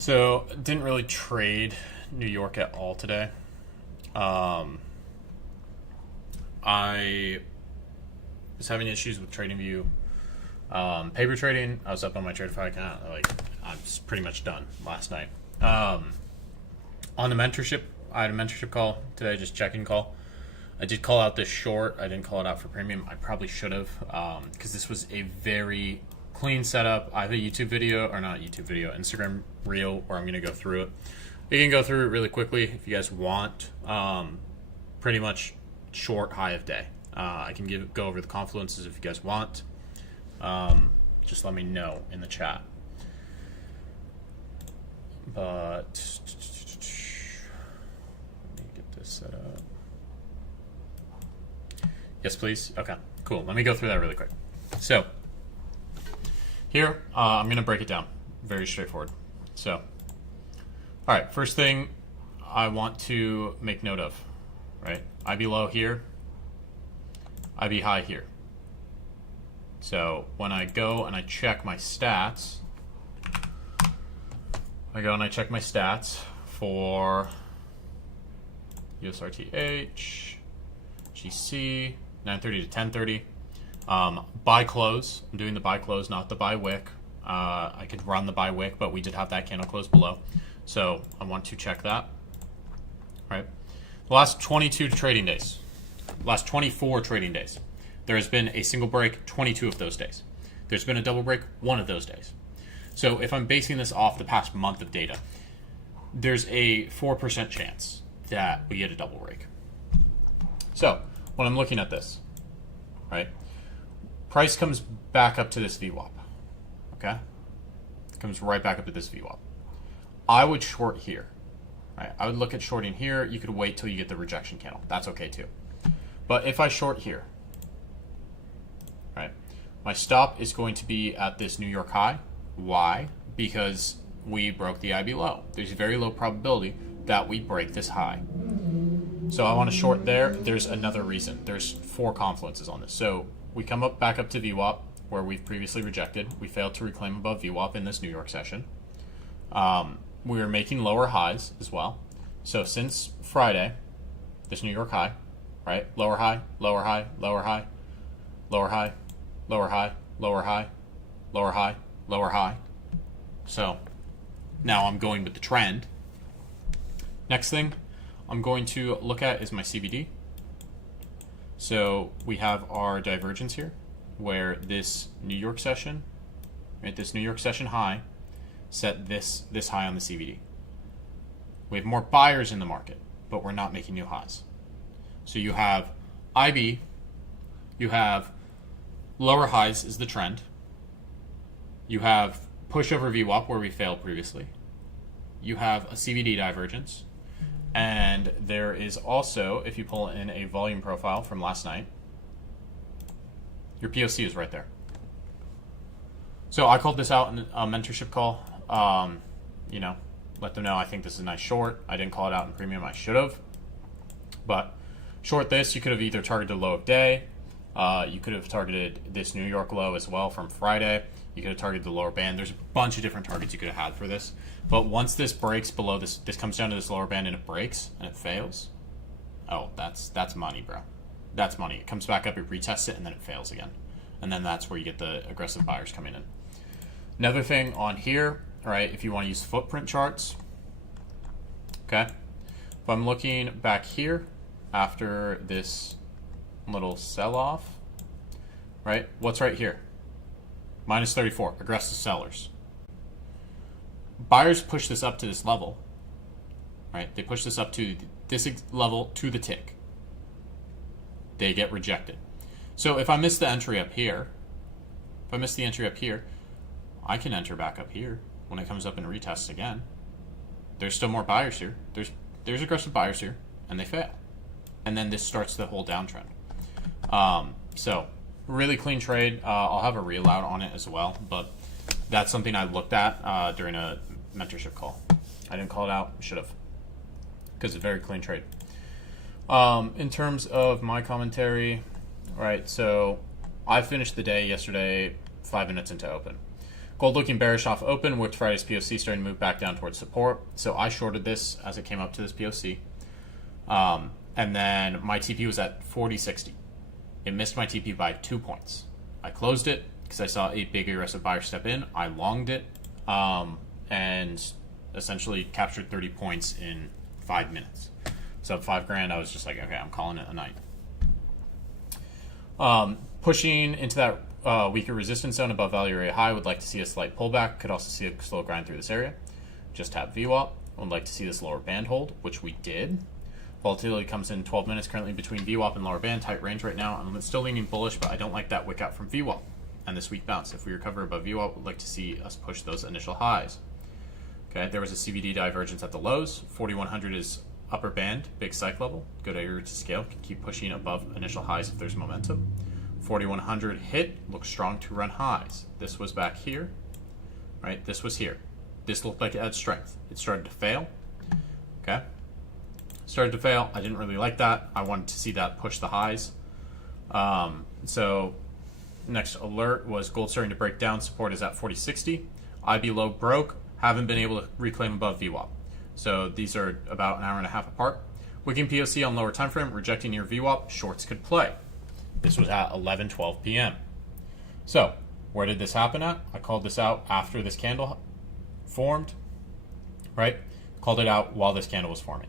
So didn't really trade New York at all today. Um, I was having issues with TradingView. Paper trading, I was up on my Tradeify account. I'm pretty much done last night. On the mentorship, I had a mentorship call today, just checking call. I did call out this short. I didn't call it out for premium. I probably should have, because this was a very clean setup. I have a YouTube video, or not YouTube video, Instagram reel, where I'm going to go through it. You can go through it really quickly if you guys want. Pretty much short high of day. I can go over the confluences if you guys want. Just let me know in the chat. But let me get this set up. Yes, please. Okay, cool. Let me go through that really quick. So here, I'm going to break it down. Very straightforward. So, all right, first thing I want to make note of, right? IB low here, IB high here. So when I go and I check my stats, for USRTH, GC, 930 to 1030. Buy close. I'm doing the buy close, not the buy wick. I could run the buy wick, but we did have that candle close below. So I want to check that. Right. The last 22 trading days, last 24 trading days, there has been a single break 22 of those days. There's been a double break 1 of those days. So if I'm basing this off the past month of data, there's a 4% chance that we get a double break. So when I'm looking at this, right, price comes back up to this VWAP, okay? Comes right back up to this VWAP. I would short here, right? I would look at shorting here. You could wait till you get the rejection candle. That's okay too. But if I short here, right, my stop is going to be at this New York high. Why? Because we broke the IB low. There's a very low probability that we break this high. So I want to short there. There's another reason. There's 4 confluences on this. So we come back up to VWAP, where we've previously rejected. We failed to reclaim above VWAP in this New York session. We were making lower highs as well. So since Friday, this New York high, right? Lower high, lower high, lower high, lower high, lower high, lower high, lower high, lower high. So now I'm going with the trend. Next thing I'm going to look at is my CVD. So we have our divergence here, where this New York session, right, this New York session high set this high on the CVD. We have more buyers in the market, but we're not making new highs. So you have IB, you have lower highs is the trend. You have push over VWAP where we failed previously. You have a CVD divergence. And there is also, if you pull in a volume profile from last night, your POC is right there. So I called this out in a mentorship call. Let them know I think this is a nice short. I didn't call it out in premium. I should have. But short this, you could have either targeted low of day. You could have targeted this New York low as well from Friday. You could have targeted the lower band. There's a bunch of different targets you could have had for this. But once this breaks below this comes down to this lower band and it breaks and it fails, oh, that's money, bro. That's money. It comes back up, it retests it, and then it fails again. And then that's where you get the aggressive buyers coming in. Another thing on here, all right, if you want to use footprint charts, okay? If I'm looking back here after this little sell-off, right? What's right here? Minus 34, aggressive sellers. Buyers push this up to this level, right? They push this up to this level to the tick. They get rejected. So if I miss the entry up here, I can enter back up here when it comes up and retests again. There's still more buyers here. There's aggressive buyers here, and they fail. And then this starts the whole downtrend. So really clean trade. I'll have a reel out on it as well, but that's something I looked at during a mentorship call. I didn't call it out. Should have, because it's a very clean trade. In terms of my commentary, right, so I finished the day yesterday 5 minutes into open. Gold looking bearish off open with Friday's POC starting to move back down towards support. So I shorted this as it came up to this POC. And then my TP was at 40.60. It missed my TP by 2 points. I closed it because I saw a big aggressive buyer step in. I longed it and essentially captured 30 points in 5 minutes. So $5,000, I was just like, okay, I'm calling it a night. Pushing into that weaker resistance zone above value area high, would like to see a slight pullback. Could also see a slow grind through this area. Just tap VWAP. Would like to see this lower band hold, which we did. Volatility comes in 12 minutes currently between VWAP and lower band. Tight range right now. I'm still leaning bullish, but I don't like that wick out from VWAP and this weak bounce. If we recover above VWAP, would like to see us push those initial highs. Okay, there was a CVD divergence at the lows. 4100 is upper band, big psych level. Good area to scale. Can keep pushing above initial highs if there's momentum. 4100 hit, looks strong to run highs. This was back here, right? This was here. This looked like it had strength. It started to fail. Okay. Started to fail. I didn't really like that. I wanted to see that push the highs. So next alert was gold starting to break down. Support is at 40.60. IB low broke. Haven't been able to reclaim above VWAP. So these are about an hour and a half apart. Wicking POC on lower time frame, rejecting your VWAP. Shorts could play. This was at 11:12 p.m. So where did this happen at? I called this out after this candle formed, right? Called it out while this candle was forming.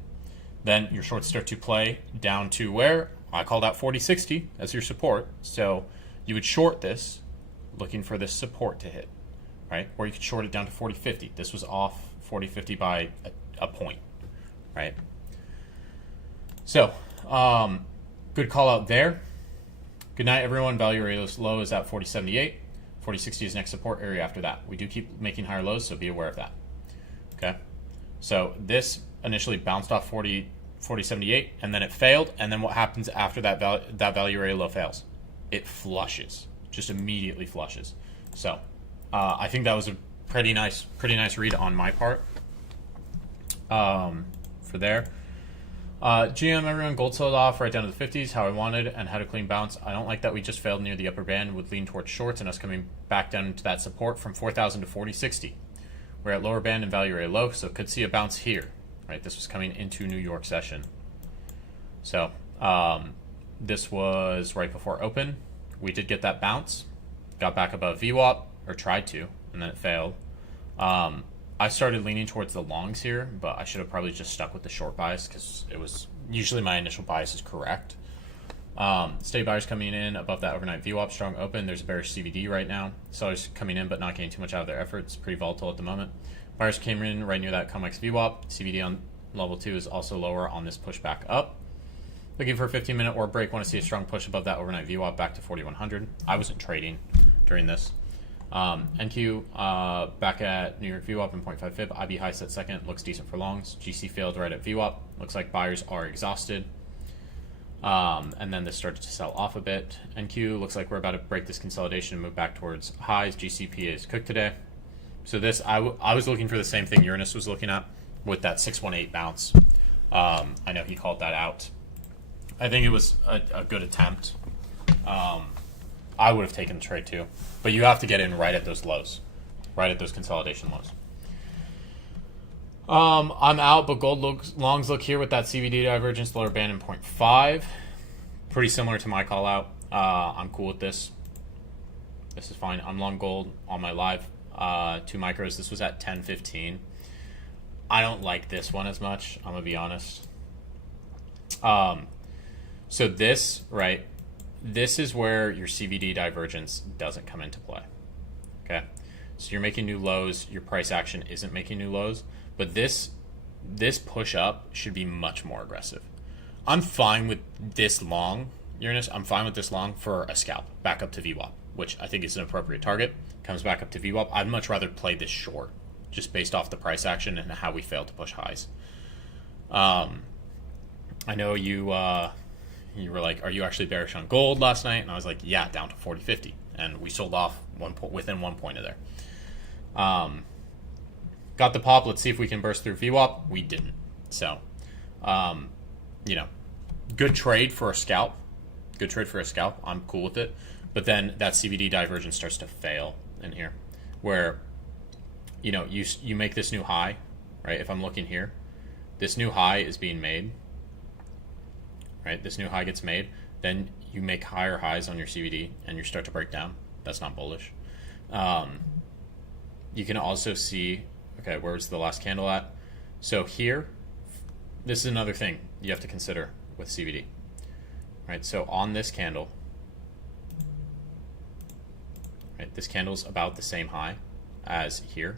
Then your shorts start to play down to where? I called out 40.60 as your support. So you would short this looking for this support to hit, right? Or you could short it down to 40.50. This was off 40.50 by a point, right? So good call out there. Good night, everyone. Value area low is at 40.78. 40.60 is next support area after that. We do keep making higher lows, so be aware of that. Okay. So this initially bounced off 40.78, and then it failed. And then what happens after that value area low fails? It flushes, just immediately flushes. So I think that was a pretty nice read on my part for there. GM, everyone, gold sold off right down to the 50s, how I wanted, and had a clean bounce. I don't like that we just failed near the upper band, would lean towards shorts, and us coming back down into that support from 4,000 to 40.60. We're at lower band and value area low, so could see a bounce here, right? This was coming into New York session. So this was right before open. We did get that bounce, got back above VWAP, or tried to, and then it failed. I started leaning towards the longs here, but I should have probably just stuck with the short bias because it was usually my initial bias is correct. Steady buyers coming in above that overnight VWAP, strong open. There's a bearish CVD right now. Sellers coming in but not getting too much out of their efforts. Pretty volatile at the moment. Buyers came in right near that COMEX VWAP. CVD on level 2 is also lower on this push back up. Looking for a 15-minute or break. Want to see a strong push above that overnight VWAP back to 4100. I wasn't trading during this. NQ back at New York VWAP in 0.5 fib. IB high set second. Looks decent for longs. GC failed right at VWAP. Looks like buyers are exhausted. And then this started to sell off a bit. NQ looks like we're about to break this consolidation and move back towards highs. GCP is cooked today. So this, I was looking for the same thing Uranus was looking at with that 618 bounce. I know he called that out. I think it was a good attempt. I would have taken the trade too. But you have to get in right at those lows, right at those consolidation lows. I'm out, but longs look here with that CVD divergence, lower band in 0.5. Pretty similar to my call out. I'm cool with this. This is fine. I'm long gold on my live 2 micros. This was at 10.15. I don't like this one as much. I'm gonna be honest. So this, right? This is where your CVD divergence doesn't come into play. Okay, so you're making new lows. Your price action isn't making new lows, but this push up should be much more aggressive. I'm fine with this long, Uranus. I'm fine with this long for a scalp back up to VWAP, which I think is an appropriate target. Comes back up to VWAP. I'd much rather play this short, just based off the price action and how we failed to push highs. I know you were like, are you actually bearish on gold last night? And I was like, yeah, down to 40.50. And we sold off within 1 point of there. Got the pop. Let's see if we can burst through VWAP. We didn't. So, good trade for a scalp. Good trade for a scalp. I'm cool with it. But then that CVD divergence starts to fail in here. where, you make this new high, right? If I'm looking here, this new high is being made, right? This new high gets made, then you make higher highs on your CVD and you start to break down. That's not bullish. You can also see, okay, where's the last candle at? So here, this is another thing you have to consider with CVD, right? So on this candle, right, this candle's about the same high as here,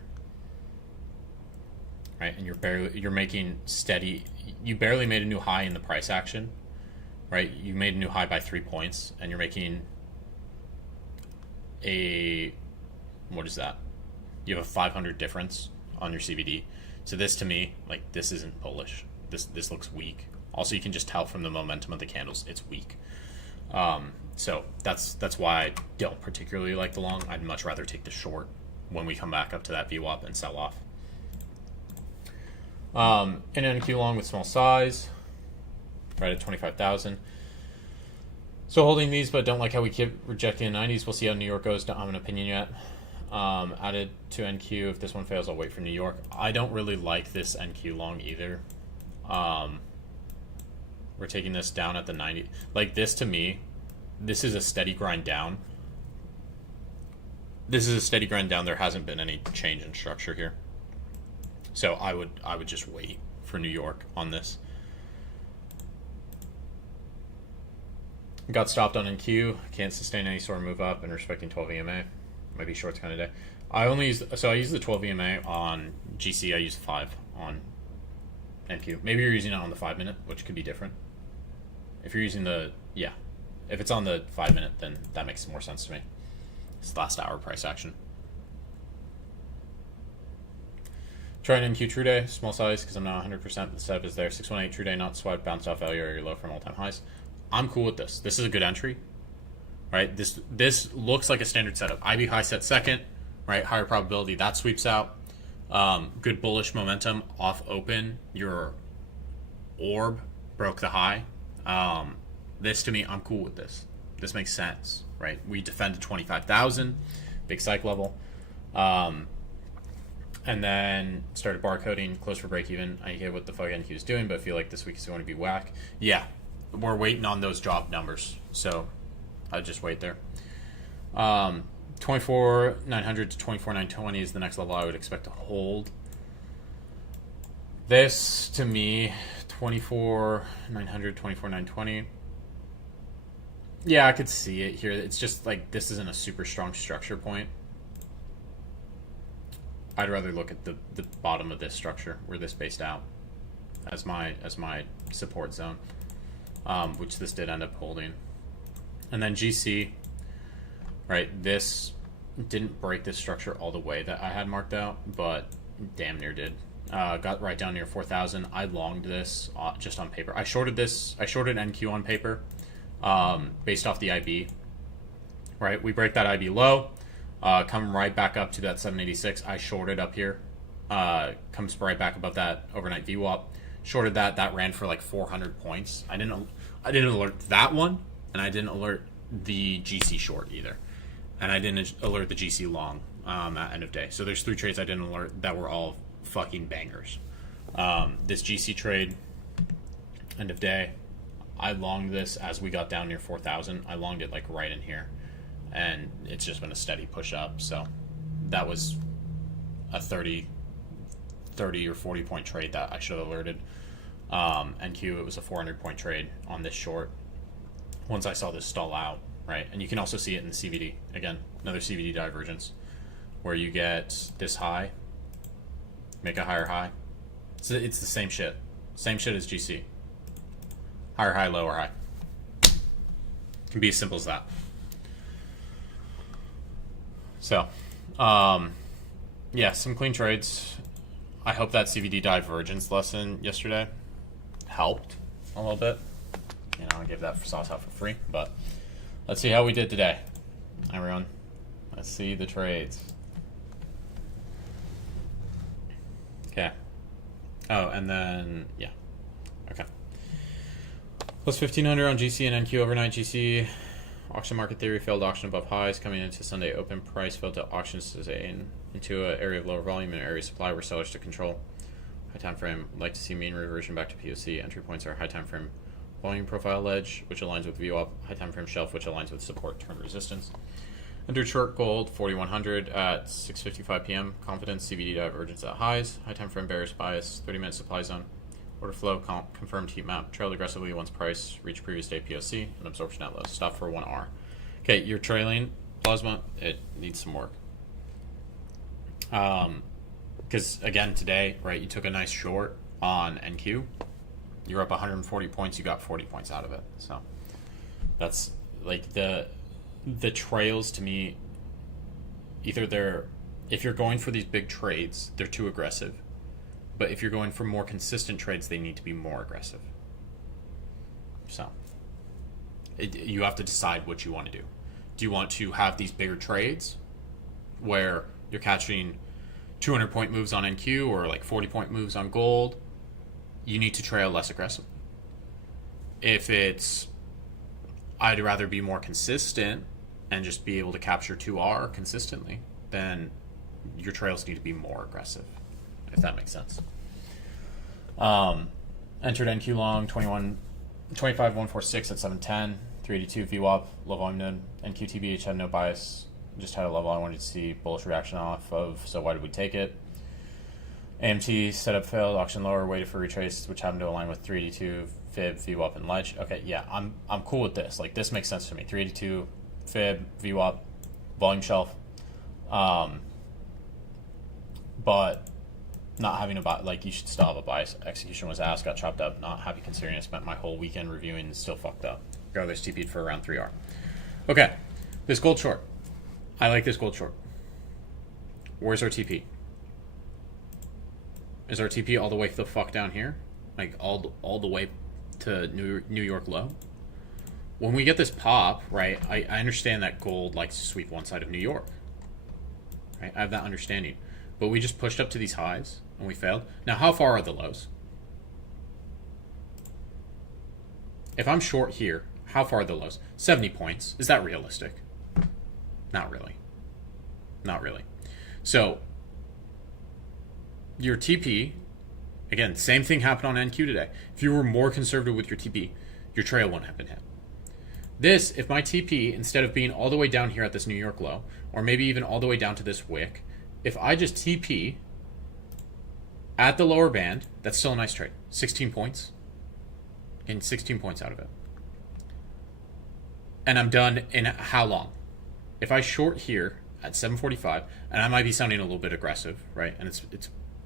right? And you're making steady. You barely made a new high in the price action, right? You made a new high by 3 points, and you're making what is that? You have a 500 difference on your CVD. So this, to me, like, this isn't bullish. This looks weak. Also, you can just tell from the momentum of the candles, it's weak. So that's why I don't particularly like the long. I'd much rather take the short when we come back up to that VWAP and sell off. An NQ long with small size, right at 25,000. So holding these, but don't like how we keep rejecting the 90s. We'll see how New York goes. Don't have an opinion yet. Added to NQ. If this one fails, I'll wait for New York. I don't really like this NQ long either. We're taking this down at the 90. Like, this, to me, this is a steady grind down. This is a steady grind down. There hasn't been any change in structure here. So I would just wait for New York on this. Got stopped on NQ. Can't sustain any sort of move up and respecting 12 EMA. Might be shorts kind of day. I use the 12 EMA on GC. I use 5 on NQ. Maybe you're using it on the 5 minute, which could be different. If you're using if it's on the 5 minute, then that makes more sense to me. It's last hour price action. Try an NQ true day, small size, because I'm not 100%. The setup is there. 618 true day, not sweat, bounced off value or your low from all-time highs. I'm cool with this. This is a good entry, right? This looks like a standard setup. IB high set second, right? Higher probability that sweeps out. Good bullish momentum off open. Your orb broke the high. This, to me, I'm cool with this. This makes sense, right? We defended 25,000, big psych level. And then started barcoding, close for break even. I get what the fuck NQ is doing, but I feel like this week is going to be whack. Yeah, we're waiting on those job numbers, so I'd just wait there. 24,900 to 24,920 is the next level I would expect to hold. This, to me, 24,900, 24,920. Yeah, I could see it here. It's just like this isn't a super strong structure point. I'd rather look at the bottom of this structure where this based out as my support zone, which this did end up holding. And then GC, right? This didn't break this structure all the way that I had marked out, but damn near did. Got right down near 4,000. I longed this just on paper. I shorted this. I shorted NQ on paper based off the IB. Right? We break that IB low. Come right back up to that 786. I shorted up here. Comes right back above that overnight VWAP. Shorted that. That ran for like 400 points. I didn't alert that one, and I didn't alert the GC short either, and I didn't alert the GC long at end of day. So there's 3 trades I didn't alert that were all fucking bangers. This GC trade, end of day, I longed this as we got down near 4,000. I longed it like right in here. And it's just been a steady push up. So that was a 30 or 40 point trade that I should have alerted. NQ, it was a 400 point trade on this short once I saw this stall out, right? And you can also see it in the CVD. Again, another CVD divergence where you get this high, make a higher high. So it's the same shit. Same shit as GC. Higher high, lower high. Can be as simple as that. So, yeah, some clean trades. I hope that CVD divergence lesson yesterday helped a little bit. You know, I gave that for sauce out for free, but let's see how we did today, everyone. Let's see the trades. Okay. Oh, and then, yeah. Okay. Plus 1,500 on GC and NQ overnight. GC Auction market theory, failed auction above highs coming into Sunday open price, failed to auctions into an area of lower volume and area of supply where sellers to control. High time frame, like to see mean reversion back to POC. Entry points are high time frame volume profile ledge, which aligns with VWAP, high time frame shelf, which aligns with support turn resistance. Entered short gold 4100 at 6:55 p.m. Confidence CVD divergence at highs. High time frame bearish bias. 30-minute supply zone. Order flow confirmed heat map. Trailed aggressively once price reached previous day POC and absorption at low. Stop for 1R. Okay, you're trailing plasma. It needs some work. Because again today, right? You took a nice short on NQ. You're up 140 points. You got 40 points out of it. So that's like the trails to me, either they're, if you're going for these big trades, they're too aggressive. But if you're going for more consistent trades, they need to be more aggressive. So you have to decide what you want to do. Do you want to have these bigger trades where you're catching 200-point moves on NQ or like 40-point moves on gold? You need to trail less aggressively. If it's, I'd rather be more consistent and just be able to capture 2R consistently, then your trails need to be more aggressive, if that makes sense. Entered NQ long 25,146 at 710, 382 VWAP, low volume node. NQ TBH had no bias, just had a level I wanted to see bullish reaction off of, so why did we take it? AMT setup failed, auction lower, waited for retrace, which happened to align with 382 fib, VWAP, and ledge. Okay, yeah, I'm cool with this. Like, this makes sense to me. 382 fib, VWAP, volume shelf. But not having a bias, like, you should still have a bias. Execution was ass, got chopped up, not happy considering I spent my whole weekend reviewing and still fucked up. Regardless, TP'd for around 3R. Okay, this gold short. I like this gold short. Where's our TP? Is our TP all the way the fuck down here? Like, all the way to New York low? When we get this pop, right, I understand that gold likes to sweep one side of New York. Right? I have that understanding. But we just pushed up to these highs, and we failed. Now, how far are the lows? If I'm short here, how far are the lows? 70 points. Is that realistic? Not really. Not really. So, your TP, again, same thing happened on NQ today. If you were more conservative with your TP, your trail wouldn't have been hit. This, if my TP, instead of being all the way down here at this New York low, or maybe even all the way down to this wick, if I just TP at the lower band, that's still a nice trade. 16 points. And 16 points out of it. And I'm done in how long? If I short here at 745, and I might be sounding a little bit aggressive, right? And it's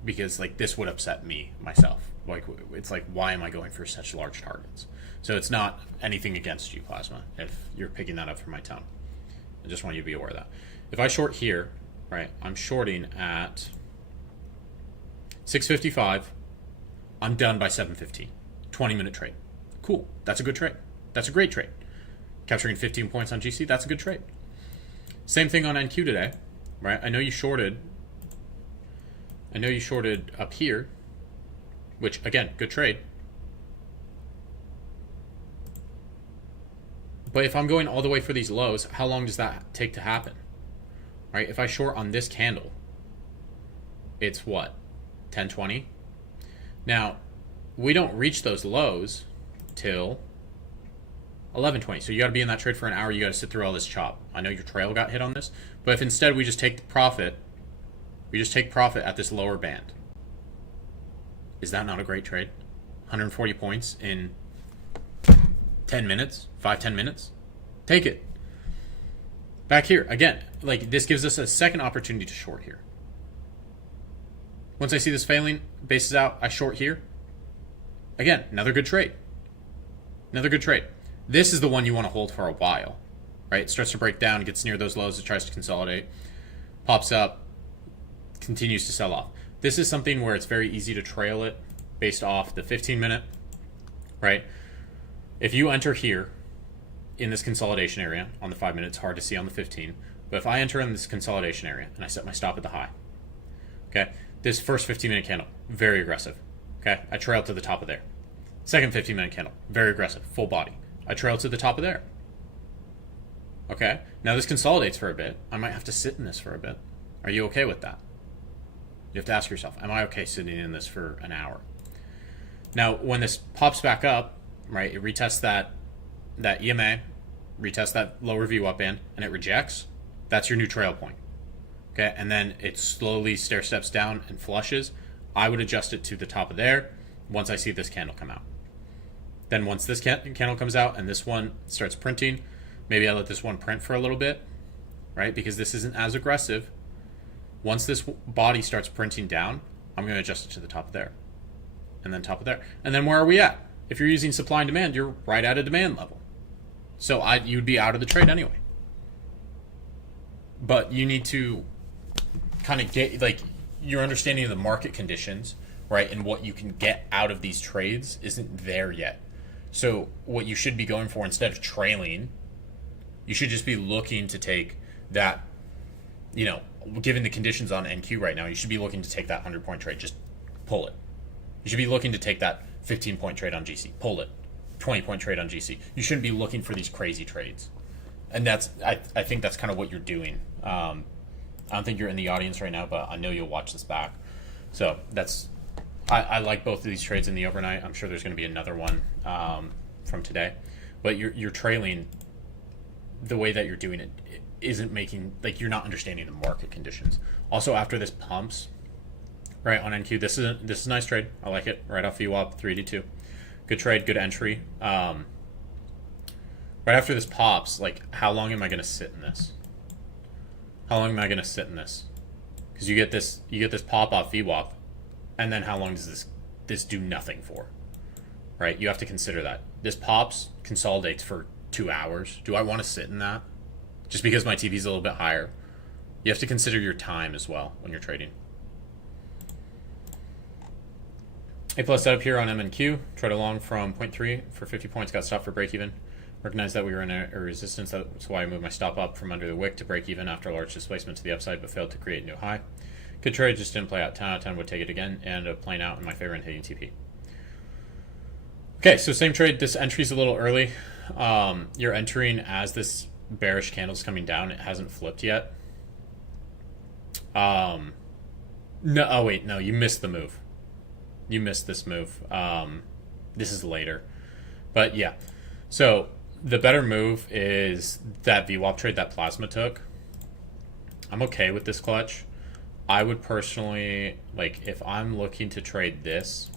because, like, this would upset me, myself. Like, it's like, why am I going for such large targets? So it's not anything against you, Plasma, if you're picking that up from my tone. I just want you to be aware of that. If I short here, right, I'm shorting at 655. I'm done by 715. 20-minute trade. Cool. That's a good trade. That's a great trade. Capturing 15 points on GC, that's a good trade. Same thing on NQ today, right? I know you shorted up here, which, again, good trade. But if I'm going all the way for these lows, how long does that take to happen? Right? If I short on this candle, it's what? 1020? Now, we don't reach those lows till 11:20. So you got to be in that trade for an hour. You got to sit through all this chop. I know your trail got hit on this, but if instead we just take the profit, at this lower band, is that not a great trade? 140 points in 10 minutes, 5-10 minutes. Take it. Back here again. Like, this gives us a second opportunity to short here. Once I see this failing, bases out, I short here. Again, another good trade. Another good trade. This is the one you want to hold for a while, right? It starts to break down, gets near those lows, it tries to consolidate, pops up, continues to sell off. This is something where it's very easy to trail it based off the 15-minute, right? If you enter here in this consolidation area on the 5 minutes, hard to see on the 15, but if I enter in this consolidation area and I set my stop at the high, okay, this first 15-minute candle, very aggressive, okay? I trail to the top of there. Second 15-minute candle, very aggressive, full body. I trail to the top of there. Okay. Now this consolidates for a bit. I might have to sit in this for a bit. Are you okay with that? You have to ask yourself, am I okay sitting in this for an hour? Now, when this pops back up, right, it retests that EMA, retests that lower VWAP band, and it rejects. That's your new trail point. Okay, and then it slowly stair steps down and flushes. I would adjust it to the top of there once I see this candle come out. Then once this candle comes out and this one starts printing, maybe I let this one print for a little bit, right? Because this isn't as aggressive. Once this body starts printing down, I'm going to adjust it to the top of there. And then top of there. And then where are we at? If you're using supply and demand, you're right at a demand level. So you'd be out of the trade anyway. But you need to kind of get, like, your understanding of the market conditions, right, and what you can get out of these trades isn't there yet. So what you should be going for, instead of trailing, you should just be looking to take that, you know, given the conditions on NQ right now, you should be looking to take that 100-point trade. Just pull it. You should be looking to take that 15-point trade on GC. Pull it. 20-point trade on GC. You shouldn't be looking for these crazy trades. And that's, I think that's kind of what you're doing. I don't think you're in the audience right now, but I know you'll watch this back. So that's, I like both of these trades in the overnight. I'm sure there's going to be another one from today. But you're trailing, the way that you're doing it isn't making, like, you're not understanding the market conditions. Also, after this pumps, right, on NQ, this is a nice trade. I like it. Right off VWAP, 382. Good trade, good entry. Right after this pops, like, how long am I going to sit in this? How long am I going to sit in this? Because you get this pop off VWAP, and then how long does this do nothing for? Right? You have to consider that. This pops, consolidates for 2 hours. Do I want to sit in that? Just because my TV's a little bit higher. You have to consider your time as well when you're trading. A plus setup here on MNQ. Trade along from 0.3 for 50 points. Got stopped for break even. Recognize that we were in a resistance. That's why I moved my stop up from under the wick to break even after a large displacement to the upside, but failed to create a new high. Good trade, just didn't play out. 10 out of 10 would take it again, and playing out in my favor and hitting TP. Okay, so same trade. This entry's a little early. You're entering as this bearish candle's coming down. It hasn't flipped yet. No, oh wait, no, you missed the move. You missed this move. This is later. But yeah, so the better move is that VWAP trade that Plasma took. I'm okay with this clutch. I would personally, like, if I'm looking to trade this,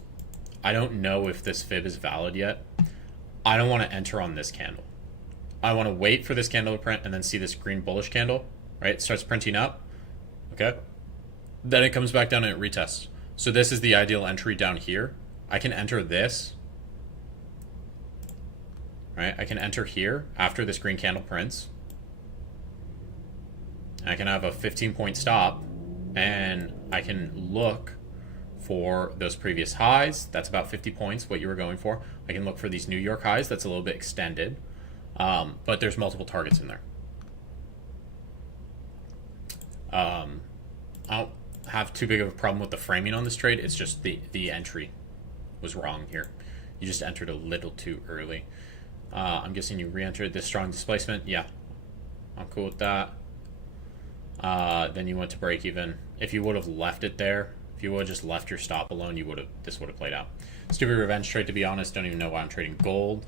I don't know if this fib is valid yet. I don't want to enter on this candle. I want to wait for this candle to print and then see this green bullish candle, right? It starts printing up, okay? Then it comes back down and it retests. So this is the ideal entry down here. I can enter this, right? I can enter here after this green candle prints. I can have a 15-point stop, and I can look for those previous highs. That's about 50 points, what you were going for. I can look for these New York highs. That's a little bit extended, but there's multiple targets in there. I don't have too big of a problem with the framing on this trade. It's just the entry was wrong here. You just entered a little too early. I'm guessing you re-entered this strong displacement. Yeah, I'm cool with that. Then you went to break even. If you would have left it there, if you would have just left your stop alone, this would have played out. Stupid revenge trade, to be honest. Don't even know why I'm trading gold.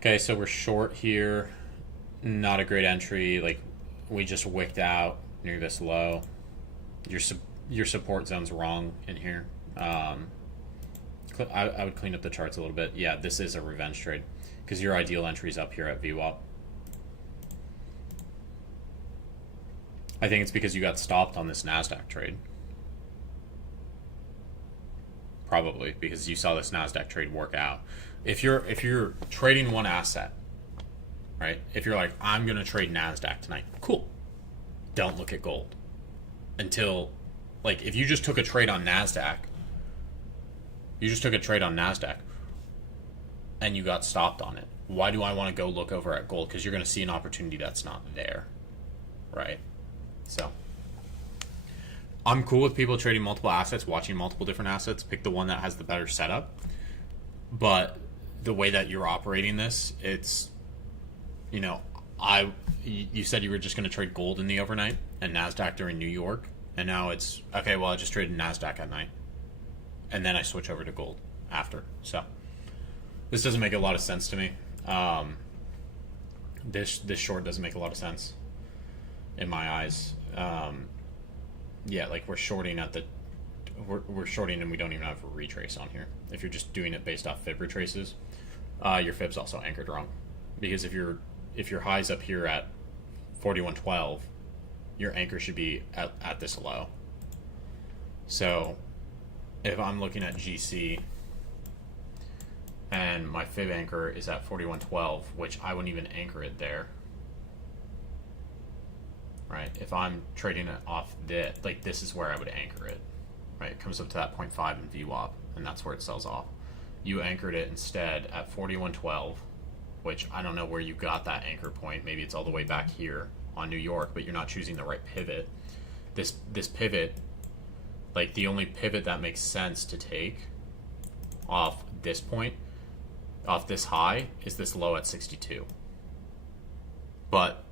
Okay, so we're short here. Not a great entry. Like, we just wicked out near this low. Your support zone's wrong in here. I would clean up the charts a little bit. Yeah, this is a revenge trade because your ideal entry is up here at VWAP. I think it's because you got stopped on this NASDAQ trade. Probably because you saw this NASDAQ trade work out. If you're trading one asset, right? If you're like, I'm going to trade NASDAQ tonight, cool. Don't look at gold until, like, if you just took a trade on NASDAQ, and you got stopped on it, why do I want to go look over at gold? Because you're going to see an opportunity that's not there, right? So I'm cool with people trading multiple assets, watching multiple different assets, pick the one that has the better setup. But the way that you're operating this, it's, you know, You said you were just going to trade gold in the overnight and NASDAQ during New York, and now it's okay. Well, I just traded NASDAQ at night, and then I switch over to gold after. So this doesn't make a lot of sense to me. This short doesn't make a lot of sense in my eyes. Yeah, like we're shorting at the we're shorting and we don't even have a retrace on here. If you're just doing it based off fib retraces, your fib's also anchored wrong, because if your high's up here at 41.12, your anchor should be at this low. So if I'm looking at GC and my fib anchor is at 41.12, which I wouldn't even anchor it there, right? If I'm trading it off this, like this is where I would anchor it, right? It comes up to that 0.5 in VWAP, and that's where it sells off. You anchored it instead at 41.12, which I don't know where you got that anchor point. Maybe it's all the way back here on New York, but you're not choosing the right pivot. This pivot, like the only pivot that makes sense to take off this point, off this high, is this low at 62. But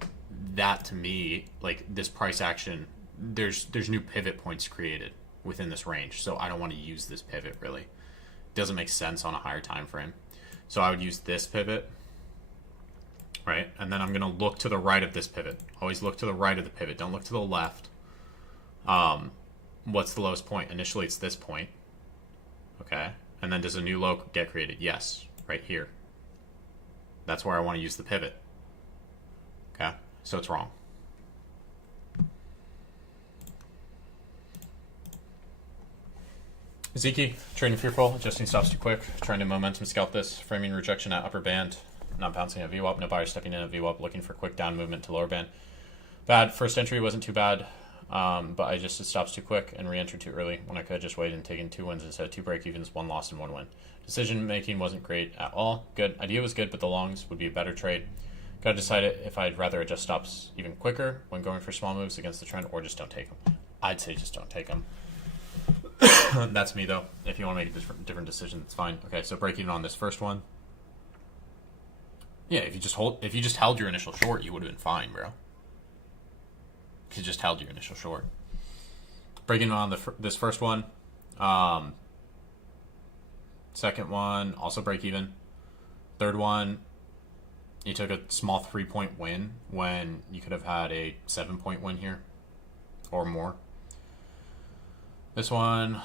that to me, like this price action, there's new pivot points created within this range, so I don't want to use this pivot really. It doesn't make sense on a higher time frame. So I would use this pivot, right? And then I'm going to look to the right of this pivot. Always look to the right of the pivot. Don't look to the left. What's the lowest point? Initially, it's this point. Okay. And then does a new low get created? Yes. Right here. That's where I want to use the pivot. Okay. So it's wrong. Zeke, trading fearful, adjusting stops too quick, trying to momentum scalp this, framing rejection at upper band, not bouncing at VWAP, no buyer stepping in at VWAP, looking for quick down movement to lower band. Bad, first entry wasn't too bad, but I just, it stops too quick and re-entered too early when I could have just waited and taken 2 wins instead of 2 break-evens, 1 loss and 1 win. Decision making wasn't great at all. Good, idea was good, but the longs would be a better trade. Gotta decide if I'd rather adjust stops even quicker when going for small moves against the trend, or just don't take them. I'd say just don't take them. That's me though. If you want to make a different decision, that's fine. Okay, so breaking on this first one. Yeah, if you just held your initial short, you would have been fine, bro. If you just held your initial short. Breaking on this first one. Second one, also break even. Third one, you took a small 3-point win when you could have had a 7-point win here or more. This one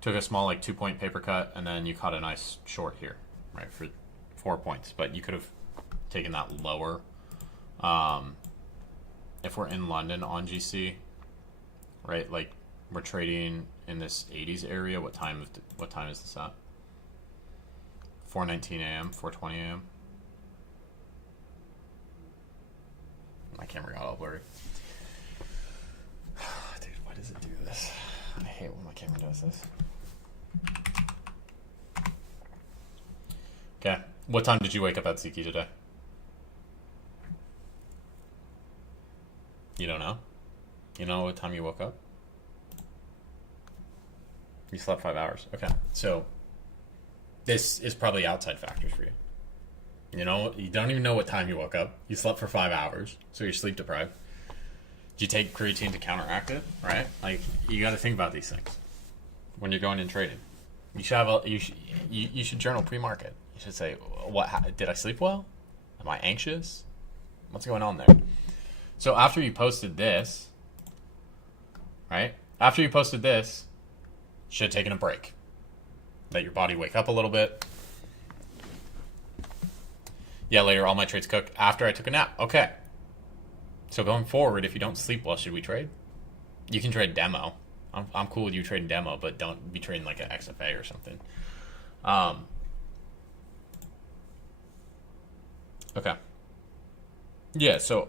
took a small 2-point paper cut, and then you caught a nice short here, right, for 4 points. But you could have taken that lower. If we're in London on GC, right, like we're trading in this 80s area. What time is this at? 4:19 a.m., 4:20 a.m. My camera got all blurry. Dude, why does it do this? I hate when my camera does this. Okay. What time did you wake up at Ziki today? You don't know? You know what time you woke up? You slept 5 hours. Okay. So this is probably outside factors for you. You know, you don't even know what time you woke up. You slept for 5 hours, so you're sleep deprived. Did you take creatine to counteract it? Right? Like, you got to think about these things when you're going in trading. You should have you should journal pre-market. You should say, did I sleep well? Am I anxious? What's going on there? So after you posted this, right? After you posted this, you should have taken a break. Let your body wake up a little bit. Yeah, later all my trades cooked after I took a nap. Okay. So going forward, if you don't sleep well, should we trade? You can trade demo. I'm cool with you trading demo, but don't be trading like an XFA or something. Okay. Yeah, so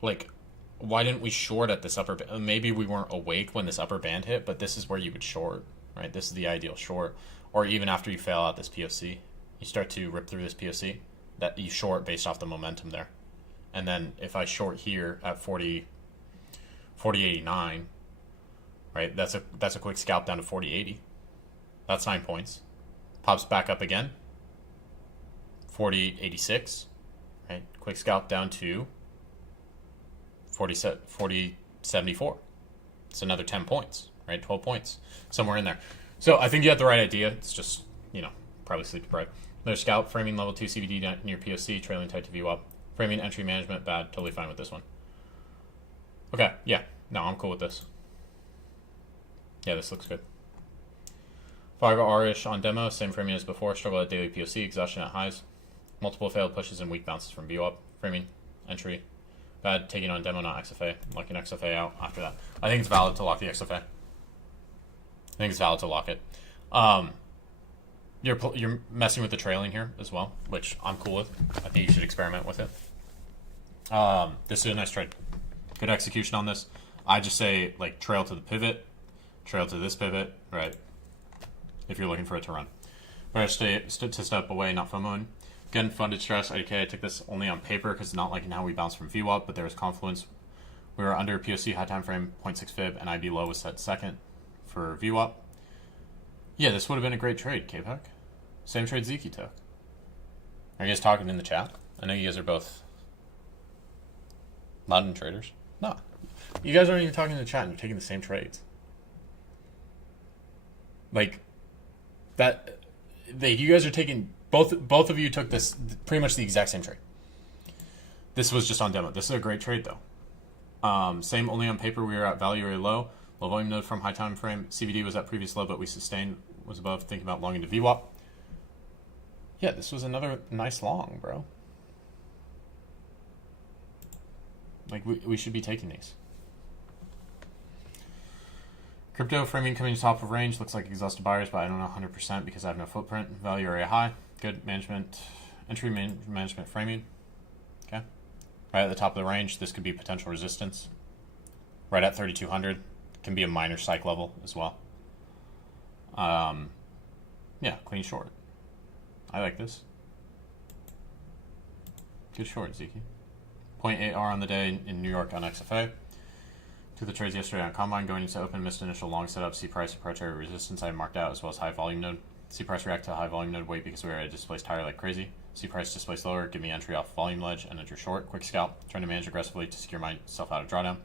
like, why didn't we short at this upper band? Maybe we weren't awake when this upper band hit, but this is where you would short, right? This is the ideal short. Or even after you fail out this POC, you start to rip through this POC, that you short based off the momentum there. And then if I short here at 40.89, right? That's a quick scalp down to 40.80. That's 9 points. Pops back up again. 40.86, right? quick scalp down to 40.74. It's another 10 points, right? 12 points, somewhere in there. So I think you have the right idea. It's just, probably sleep deprived. Another scalp, framing level 2 CVD near POC, trailing tight to VWAP. Framing entry management, bad. Totally fine with this one. Okay, yeah. No, I'm cool with this. Yeah, this looks good. Fargo R-ish on demo, same framing as before. Struggle at daily POC, exhaustion at highs. Multiple failed pushes and weak bounces from VWAP. Framing, entry, bad. Taking on demo, not XFA. Locking XFA out after that. I think it's valid to lock the XFA. I think it's valid to lock it. You're messing with the trailing here as well, which I'm cool with. I think you should experiment with it. This is a nice trade. Good execution on this. I just say, like, trail to the pivot, trail to this pivot, right? If you're looking for it to run. Better to step away, not FOMOing. Again, funded stress. Okay, I took this only on paper because it's not liking how we bounce from VWAP, but there was confluence. We were under POC high time frame, 0.6 fib, and IB low was set second for VWAP. Yeah, this would have been a great trade, K-Puck. Same trade Zeke took. Are you guys talking in the chat? I know you guys are both Loudon traders. No. You guys aren't even talking in the chat and you're taking the same trades. Like, that, you guys are taking, both of you took this, pretty much the exact same trade. This was just on demo. This is a great trade, though. Same, only on paper, we were at value area low. Low volume node from high time frame. CVD was at previous low, but we sustained, was above, thinking about long into VWAP. Yeah, this was another nice long, bro. Like, we should be taking these. Crypto framing coming to top of range. Looks like exhausted buyers, but I don't know 100% because I have no footprint. Value area high. Good management. Entry management framing. Okay. Right at the top of the range. This could be potential resistance. Right at 3,200. Can be a minor psych level as well. Yeah, clean short. I like this. Good short, Zeke. 0.8R on the day in New York on XFA. Took the trades yesterday on Combine. Going into open, missed initial long setup. C price approach area resistance I marked out as well as high volume node. C price react to high volume node. Wait because we were displaced higher like crazy. C price displaced lower. Give me entry off volume ledge and enter short. Quick scalp. Trying to manage aggressively to secure myself out of drawdown.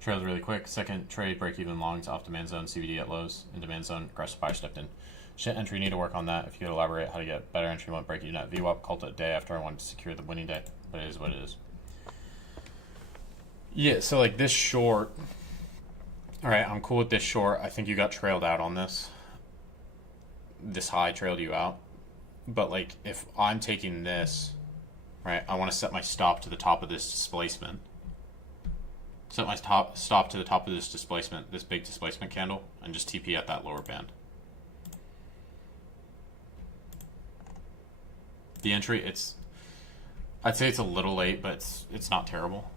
Trailed really quick. Second trade break even longs off demand zone. CVD at lows in demand zone. Aggressive buyer stepped in. Shit entry, need to work on that. If you could elaborate how to get better entry, won't break even at VWAP. Called it a day after I wanted to secure the winning day, but it is what it is. Yeah, so like this short. All right, I'm cool with this short. I think you got trailed out on this. This high trailed you out. But like if I'm taking this, right, I want to set my stop to the top of this displacement. Set my stop to the top of this displacement, this big displacement candle, and just TP at that lower band. The entry, I'd say it's a little late, but it's not terrible.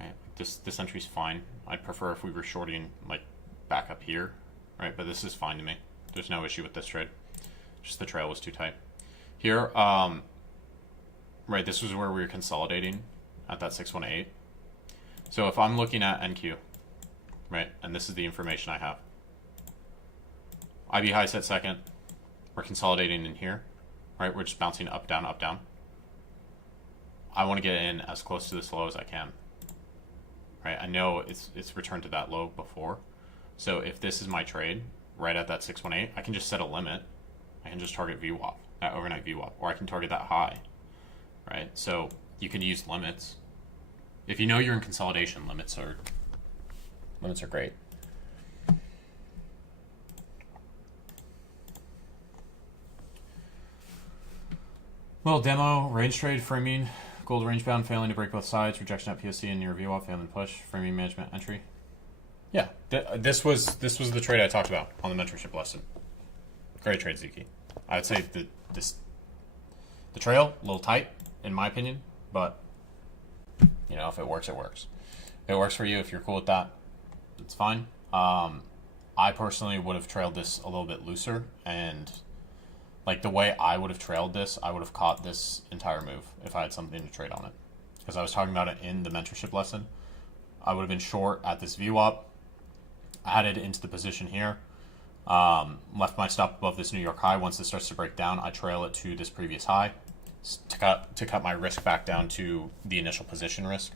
Right? This entry's fine. I'd prefer if we were shorting like back up here, right? But this is fine to me. There's no issue with this trade. Just the trail was too tight. Here, right, this was where we were consolidating at that 618. So if I'm looking at NQ, right, and this is the information I have. IB high set second. We're consolidating in here. Right, we're just bouncing up, down, up, down. I want to get in as close to this low as I can. Right, I know it's returned to that low before. So if this is my trade, right at that 618, I can just set a limit. I can just target VWAP, that overnight VWAP, or I can target that high. Right, so you can use limits. If you know you're in consolidation, limits are great. Little demo, range trade, framing, gold range bound, failing to break both sides, rejection at POC and near VWAP, failing to push, framing management entry. Yeah, this was the trade I talked about on the mentorship lesson. Great trade, Zeke. I would say the trail, a little tight, in my opinion, but if it works, it works. If it works for you, if you're cool with that, it's fine. I personally would have trailed this a little bit looser, and like the way I would have trailed this, I would have caught this entire move if I had something to trade on it. Because I was talking about it in the mentorship lesson. I would have been short at this VWAP, added into the position here, left my stop above this New York high. Once this starts to break down, I trail it to this previous high, to cut my risk back down to the initial position risk.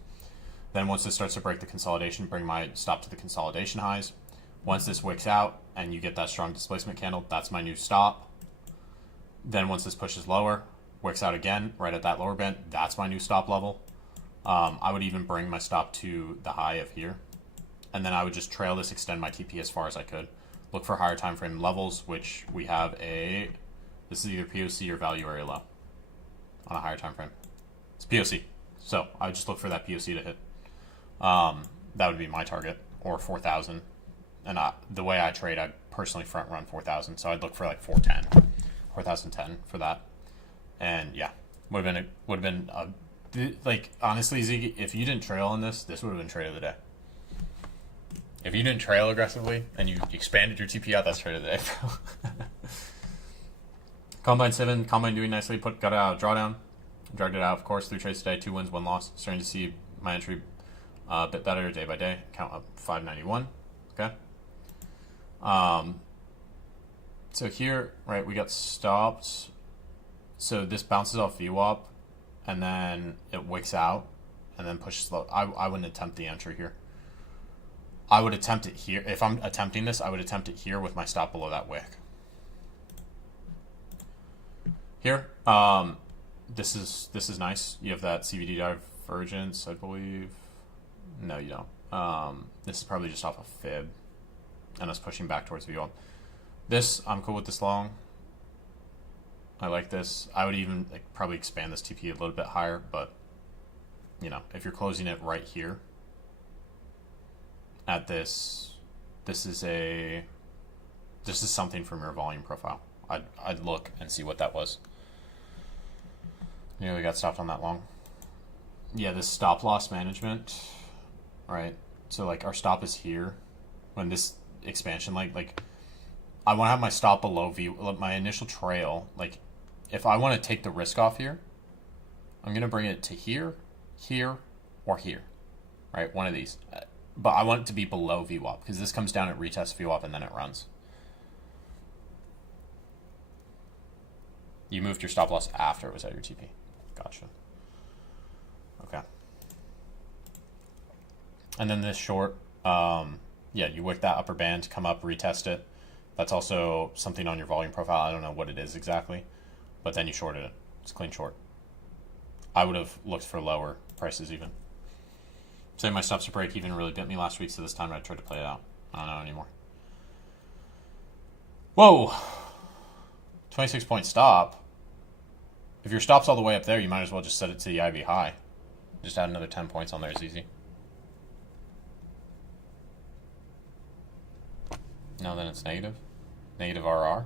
Then once this starts to break the consolidation, bring my stop to the consolidation highs. Once this wicks out and you get that strong displacement candle, that's my new stop. Then once this pushes lower, wicks out again right at that lower band, that's my new stop level. I would even bring my stop to the high of here. And then I would just trail this, extend my TP as far as I could. Look for higher time frame levels, which we have this is either POC or value area low on a higher time frame. It's POC. So I would just look for that POC to hit. That would be my target, or 4,000. And the way I trade, I personally front run 4,000. So I'd look for like 4,010 for that. And yeah, would have been like, honestly, Ziggy, if you didn't trail on this would have been trade of the day. If you didn't trail aggressively and you expanded your TP out, that's trade of the day, bro. Combine 7, Combine doing nicely. Got a drawdown. Dragged it out, of course, 3 trades today, 2 wins, 1 loss. Starting to see my entry a bit better day by day. Count up 591. Okay. So here, right, we got stopped. So this bounces off VWAP, and then it wicks out, and then pushes low. I wouldn't attempt the entry here. I would attempt it here. If I'm attempting this, I would attempt it here with my stop below that wick. Here, this is nice. You have that CVD divergence, I believe. No, you don't. This is probably just off a fib, and us pushing back towards VWAP. This, I'm cool with this long. I like this. I would even probably expand this TP a little bit higher, but you know, if you're closing it right here at this is something from your volume profile. I'd look and see what that was. Nearly got stopped on that long. Yeah, this stop loss management, right? So like our stop is here. When this expansion, like I want to have my stop below my initial trail. Like if I want to take the risk off here, I'm going to bring it to here, here, or here, right? One of these. But I want it to be below VWAP because this comes down, it retests VWAP, and then it runs. You moved your stop loss after it was at your TP. Gotcha. Okay. And then this short, yeah, you wick that upper band, come up, retest it. That's also something on your volume profile. I don't know what it is exactly, but then you shorted it. It's a clean short. I would have looked for lower prices even. Say my stops to break even really bit me last week, so this time I tried to play it out. I don't know anymore. Whoa! 26-point stop. If your stop's all the way up there, you might as well just set it to the IV high. Just add another 10 points on there, it's easy. No, then it's negative. Negative RR.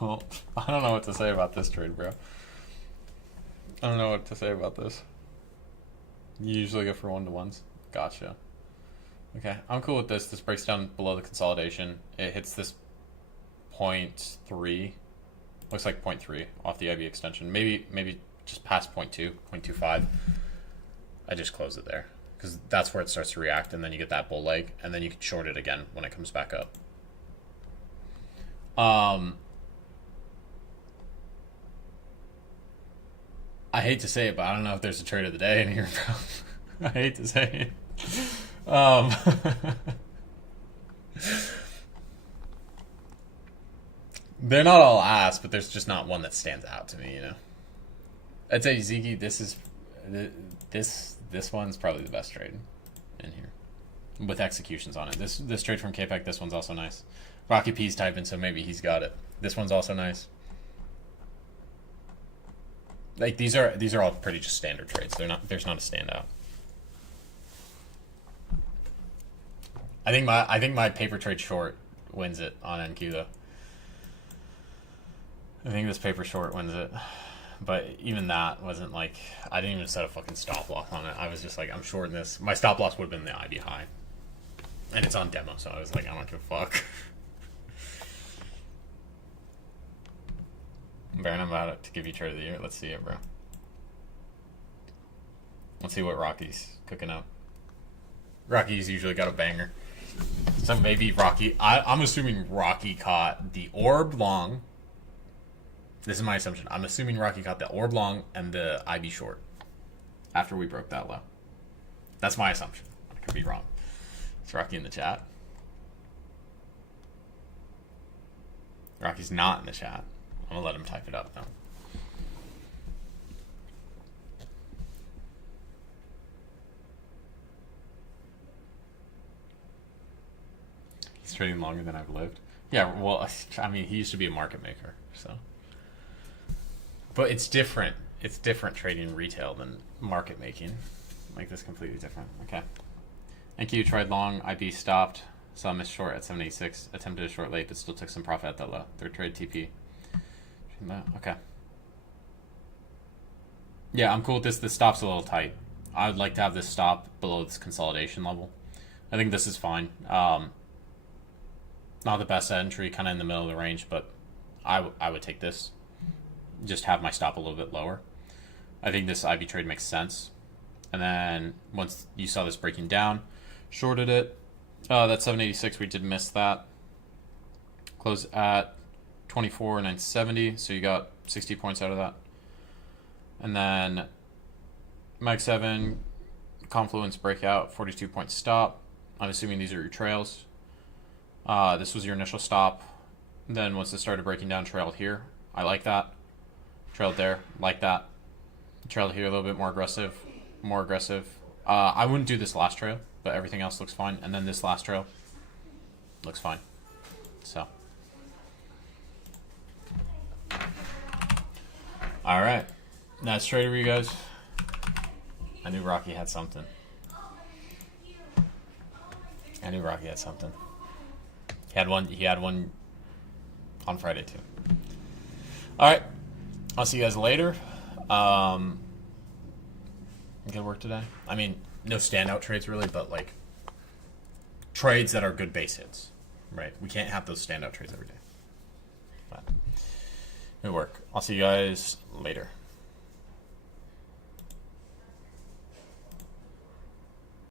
Well, I don't know what to say about this trade, bro. I don't know what to say about this. You usually go for 1-to-1s. Gotcha. Okay, I'm cool with this. This breaks down below the consolidation. It hits this 0.3. Looks like 0.3 off the IV extension. Maybe just past 0.2, 0.25. I just close it there because that's where it starts to react, and then you get that bull leg, and then you can short it again when it comes back up. I hate to say it, but I don't know if there's a trade of the day in here, bro. I hate to say it. They're not all ass, but there's just not one that stands out to me, you know. I'd say Ziggy, this one's probably the best trade in here with executions on it. This trade from KPEC, this one's also nice. Rocky P's typing, so maybe he's got it. This one's also nice. Like these are all pretty just standard trades. There's not a standout. I think my paper trade short wins it on NQ though. I think this paper short wins it. But even that wasn't like, I didn't even set a fucking stop loss on it. I was just like, I'm shorting this. My stop loss would have been the IB high. And it's on demo, so I was like, I don't give a fuck. I'm bearing about it to give you trade of the year. Let's see it, bro. Let's see what Rocky's cooking up. Rocky's usually got a banger. So maybe Rocky. I'm assuming Rocky caught the orb long. This is my assumption. I'm assuming Rocky caught the orb long and the IB short after we broke that low. That's my assumption. I could be wrong. Is Rocky in the chat? Rocky's not in the chat. I'm gonna let him type it up now. He's trading longer than I've lived. Yeah, well, I mean, he used to be a market maker, so. But it's different. It's different trading retail than market making. Like, this completely different. Okay. NQ tried long. IB stopped. Saw a miss short at 786. Attempted a short late, but still took some profit at that low. Third trade TP. Okay. Yeah, I'm cool with this. This stop's a little tight. I would like to have this stop below this consolidation level. I think this is fine. Not the best entry, kind of in the middle of the range, but I would take this. Just have my stop a little bit lower. I think this IB trade makes sense. And then once you saw this breaking down, shorted it. That 786, we did miss that. Close at 24,970, so you got 60 points out of that. And then Mag 7, Confluence breakout, 42 point stop. I'm assuming these are your trails. This was your initial stop. Then once it started breaking down, trailed here. I like that. Trailed there, like that. Trailed here a little bit more aggressive. More aggressive. I wouldn't do this last trail, but everything else looks fine. And then this last trail looks fine. So. All right. That's trade for you guys. I knew Rocky had something. I knew Rocky had something. He had one on Friday too. All right. I'll see you guys later. Good work today. I mean, no standout trades really, but like trades that are good base hits, right? We can't have those standout trades every day. But good work. I'll see you guys later.